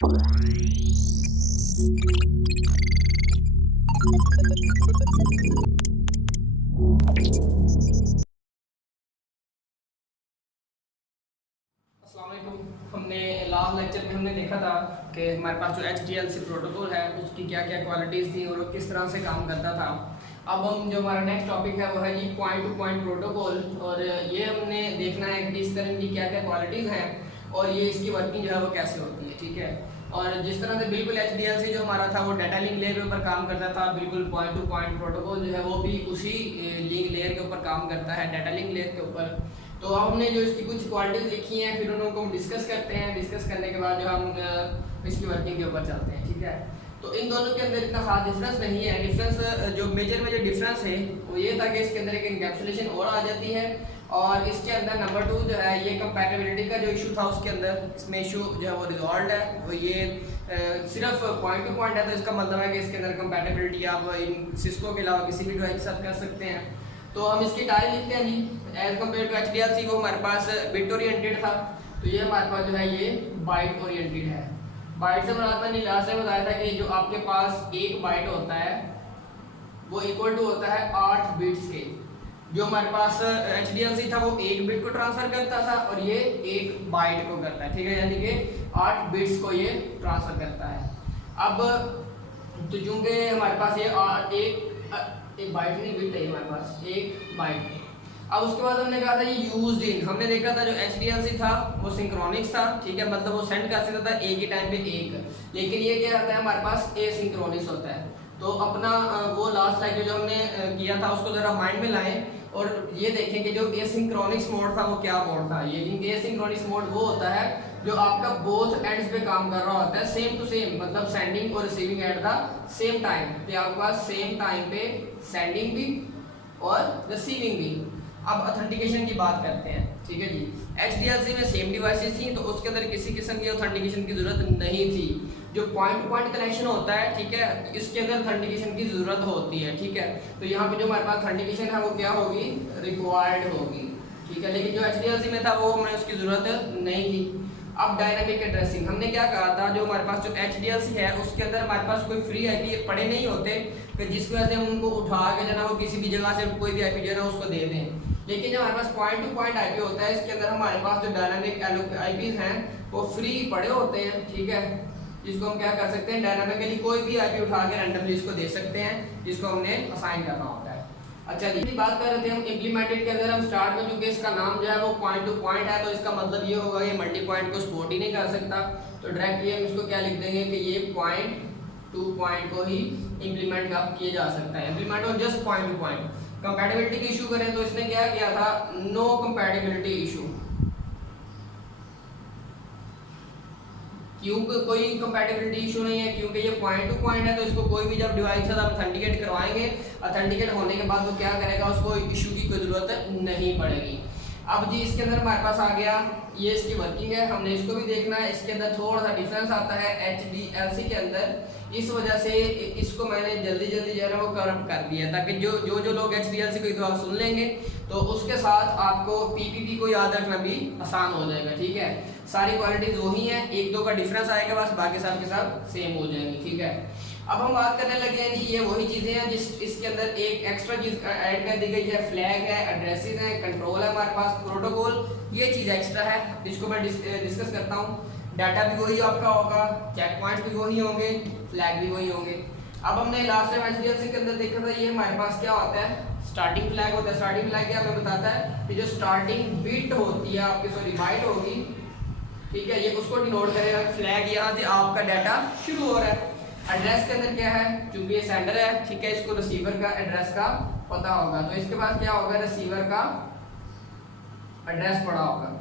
हमने last lecture में हमने देखा था कि हमारे पास जो HDLC प्रोटोकॉल है उसकी क्या क्या क्वालिटीज़ थी और वो किस तरह से काम करता था। अब हम जो हमारा नेक्स्ट टॉपिक है वो है जी पॉइंट टू पॉइंट प्रोटोकॉल, और ये हमने देखना है कि इस तरह की क्या क्या क्वालिटीज़ हैं और ये इसकी वर्किंग जो है वो कैसे होती है। ठीक है, और जिस तरह से बिल्कुल HDLC जो हमारा था वो डाटा लिंक लेयर के ऊपर काम करता था, बिल्कुल पॉइंट टू पॉइंट प्रोटोकॉल जो है वो भी उसी लिंक लेयर के ऊपर काम करता है, डाटा लिंक लेयर के ऊपर। तो अब हमने जो इसकी कुछ क्वालिटीज़ लिखी हैं फिर उनको हम डिस्कस करते हैं। डिस्कस करने के बाद जो हम इसकी वर्किंग के ऊपर चलते हैं। ठीक है, तो इन दोनों के अंदर इतना खास डिफरेंस नहीं है। डिफरेंस जो मेजर डिफरेंस है वो ये था कि इसके अंदर एक इनकैप्सुलेशन और आ जाती है, और इसके अंदर नंबर 2 जो है ये कंपैटिबिलिटी का जो इशू था उसके अंदर इसमें इशू जो है वो रिजॉल्व है। वो ये सिर्फ पॉइंट टू पॉइंट है, तो इसका मतलब है कि इसके अंदर कंपैटिबिलिटी आप इन सिस्को के अलावा किसी भी डिवाइस के साथ कर सकते हैं। तो हम इसकी टाइप लिखते हैं जी, एज कम्पेयर टू HDLC को हमारे पास बिट ओरिएंटेड था, तो ये हमारे पास जो है ये बाइट ओरिएंटेड है। बाइट से मुराद मैंने लास्ट में बताया था कि जो आपके पास एक बाइट होता है वो इक्वल टू होता है 8 बिट्स के। जो हमारे पास HDLC था वो 1 बिट को ट्रांसफर करता था और ये 1 बाइट को करता है। ठीक है, यानी कि 8 बिट्स को ये ट्रांसफर करता है। अब तो चूंकि हमारे पास ये एक बाइट नहीं बिट है हमारे पास, एक बाइट। अब उसके बाद हमने कहा था ये यूज्ड इन, हमने देखा था जो HDLC था वो सिंक्रोनिक्स था। ठीक है, मतलब वो सेंड कर सकता था एक ही टाइम पे एक, लेकिन ये क्या होता है हमारे पास एसिंक्रोनस होता है। तो अपना वो लास्ट लेक्चर जो हमने किया था उसको जरा माइंड में लाएं और ये देखें कि जो एसिंक्रोनस मोड था वो क्या मोड था। ये एसिंक्रोनस मोड वो होता है जो आपका बोथ एंड्स पे काम कर रहा होता है सेम टू सेम, मतलब सेंडिंग और receiving at the same time. तो आपके पास सेम टाइम पे सेंडिंग भी और रिसीविंग भी। अब ऑथेंटिकेशन की बात करते हैं। ठीक है जी, HDLC में सेम डिवाइसेस थी तो उसके अंदर किसी किस्म की ऑथेंटिकेशन की जरूरत नहीं थी। जो पॉइंट टू पॉइंट कनेक्शन होता है, ठीक है, इसके अंदर ऑथेंटिकेशन की जरूरत होती है। ठीक है, तो यहाँ पे जो हमारे पास ऑथेंटिकेशन है वो क्या होगी, रिक्वायर्ड होगी। ठीक है, लेकिन जो HDLC में था वो हमें उसकी जरूरत नहीं थी। अब डायनामिक एड्रेसिंग, हमने क्या कहा था, जो हमारे पास जो HDLC है उसके अंदर हमारे पास कोई फ्री IP पड़े नहीं होते कि जिसकी वजह से हम उनको उठा के जो है वो किसी भी जगह से कोई भी IP जो है उसको दे दें। लेकिन जब हमारे पास पॉइंट टू पॉइंट IP होता है इसके अंदर हमारे पास जो डायनामिक IPs हैं वो फ्री पड़े होते हैं। ठीक है, जिसको हम क्या कर सकते हैं, डायनामिकली कोई भी IP उठा के रैंडमली इसको दे सकते हैं जिसको हमने असाइन करना होता है। अच्छा जी, बात कर रहे थे हम इम्प्लीमेंटेड के अंदर। हम स्टार्ट में चूंकि इसका नाम जो है वो पॉइंट टू पॉइंट है तो इसका मतलब ये होगा ये मल्टी पॉइंट को सपोर्ट ही नहीं कर सकता। तो डायरेक्टली हम इसको क्या लिख देंगे कि ये पॉइंट टू पॉइंट को ही इम्प्लीमेंट किया जा सकता है, इम्प्लीमेंट और just point two point. Compatibility की इशू करें तो इसने क्या किया था, नो कंपैटिबिलिटी इशू। क्योंकि कोई कंपैटिबिलिटी इशू नहीं है, क्योंकि ये पॉइंट टू पॉइंट है तो इसको कोई भी जब डिवाइस से आप ऑथेंटिकेट करवाएंगे, ऑथेंटिकेट होने के बाद वो क्या करेगा, उसको इशू की कोई जरूरत नहीं पड़ेगी। अब जी इसके अंदर हमारे पास आ गया ये इसकी वर्किंग है, हमने इसको भी देखना है। इसके अंदर थोड़ा सा डिफरेंस आता है HDLC के अंदर, इस वजह से इसको मैंने जल्दी जो है ना वो कवर कर दिया ताकि जो लोग HDLC को एक बार सुन लेंगे तो उसके साथ आपको PPP को याद रखना भी आसान हो जाएगा। ठीक है, सारी क्वालिटीज वही हैं, एक दो का डिफरेंस आएगा बस, बाकी सब के सब सेम हो जाएंगे। ठीक है, अब हम बात करने लगे हैं जी, ये वही चीज़ें हैं जिस इसके अंदर एक एक्स्ट्रा चीज़ ऐड कर दी गई है, फ्लैग है, एड्रेसेस हैं, कंट्रोल है हमारे पास, प्रोटोकॉल, ये चीज़ एक्स्ट्रा है जिसको मैं डिस्कस करता हूँ। डाटा भी वही आपका होगा, चेक पॉइंट्स भी वही होंगे, फ्लैग भी वही होंगे। अब हमने लास्ट टाइम HDLC के अंदर देखा था, ये हमारे पास क्या होता है, स्टार्टिंग फ्लैग होता है। स्टार्टिंग फ्लैग क्या हमें बताता है कि जो स्टार्टिंग बिट होती है आपकी, सॉरी बाइट होगी, ठीक है, ये उसको डिनोट करेगा। फ्लैग यहाँ से आपका डाटा शुरू हो रहा है। एड्रेस के अंदर क्या है, चूंकि ये सेंडर है, ठीक है, इसको रिसीवर का एड्रेस का पता होगा, तो इसके पास क्या होगा, रिसीवर का एड्रेस पड़ा होगा।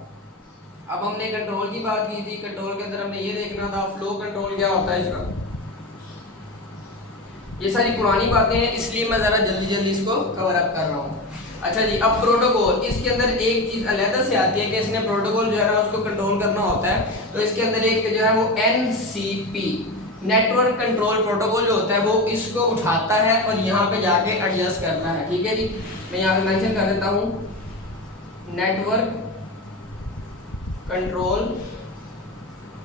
अब हमने कंट्रोल की बात की थी, कंट्रोल के अंदर हमने ये देखना था फ्लो कंट्रोल क्या होता है इसका। ये सारी पुरानी बातें हैं इसलिए मैं जरा जल्दी इसको कवर अप कर रहा हूँ। अच्छा जी, अब प्रोटोकॉल, इसके अंदर एक चीज अलग से आती है कि इसने प्रोटोकॉल जो है ना उसको कंट्रोल करना होता है, तो इसके अंदर एक जो है वो NCP नेटवर्क कंट्रोल प्रोटोकॉल जो होता है वो इसको उठाता है और यहाँ पे जाके एडजस्ट करता है। ठीक है जी, मैं यहाँ पे मेंशन कर देता हूँ नेटवर्क कंट्रोल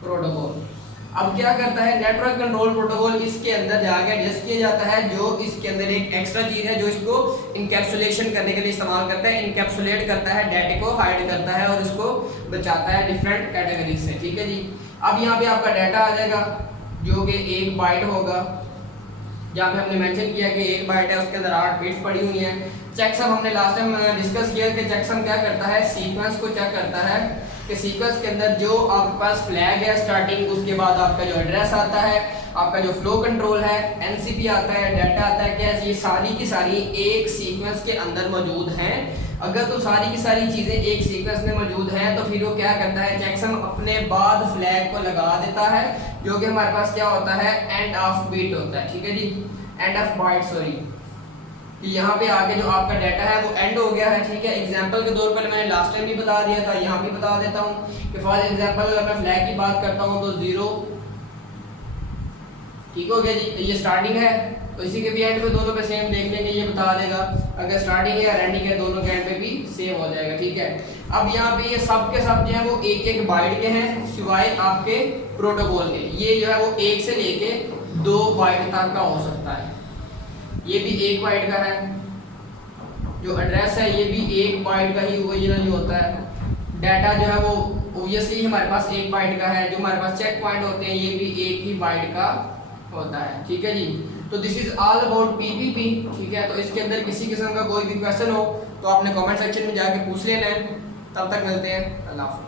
प्रोटोकॉल। अब क्या करता है नेटवर्क कंट्रोल प्रोटोकॉल, इसके अंदर जाके एडजस्ट किया जाता है जो इसके अंदर एक एक्स्ट्रा चीज है जो इसको इनकैप्सुलेशन करने के लिए इस्तेमाल करता है, इनकैप्सुलेट करता है, डाटा को हाइड करता है और इसको बचाता है डिफरेंट कैटेगरी से। ठीक है जी। अब यहाँ पे आपका डाटा आ जाएगा जो कि 1 बाइट होगा, जहाँ पे हमने मेंशन किया कि 1 बाइट है, उसके अंदर 8 बिट्स पड़ी हुई हैं। चेकसम हमने लास्ट टाइम डिस्कस किया कि चेकसम क्या करता है, सीक्वेंस को चेक करता है कि सीक्वेंस के अंदर जो आपके पास फ्लैग है स्टार्टिंग, उसके बाद आपका जो एड्रेस आता है, आपका जो फ्लो कंट्रोल है, एनसीपी आता है, डाटा आता है, क्या ये सारी की सारी एक सीक्वेंस के अंदर मौजूद हैं। अगर तो सारी की सारी चीज़ें एक सीक्वेंस में मौजूद हैं तो फिर वो क्या करता है चेकसम अपने बाद फ्लैग को लगा देता है जो कि हमारे पास क्या होता है एंड ऑफ बीट होता है। ठीक है जी, एंड ऑफ बाइट सॉरी, कि यहाँ पे आगे जो आपका डाटा है वो एंड हो गया है। ठीक है, एग्जांपल के तौर पर मैंने लास्ट टाइम भी बता दिया था, यहाँ भी बता देता हूँ कि फॉर एग्जांपल अगर मैं फ्लैग की बात करता हूँ तो 0, ठीक हो गया जी, ये स्टार्टिंग है तो इसी के भी एंड पे दोनों पे सेम देख लेंगे, ये बता देगा। अगर स्टार्टिंग है या एंडिंग है दोनों के एंड पे भी सेम हो जाएगा। ठीक है, अब यहाँ पे ये सब के सब जो है वो 1-1 बाइट के हैं सिवाय आपके प्रोटोकॉल के। ये जो है वो 1 से लेके 2 बाइट तक का हो सकता है, ये भी 1 बाइट का है। जो एड्रेस है ये भी 1 बाइट का ही ओरिजिनली होता है। डाटा जो है वो ऑब्वियसली हमारे पास 1 बाइट का है। जो हमारे पास चेक पॉइंट होते हैं ये भी 1 ही बाइट का होता है। ठीक है जी, तो this is all about PPP. ठीक है, तो इसके अंदर किसी किस्म का कोई भी क्वेश्चन हो तो आपने कमेंट सेक्शन में जाके पूछ लेना है। तब तक मिलते हैं, अल्लाह हाफ़िज़।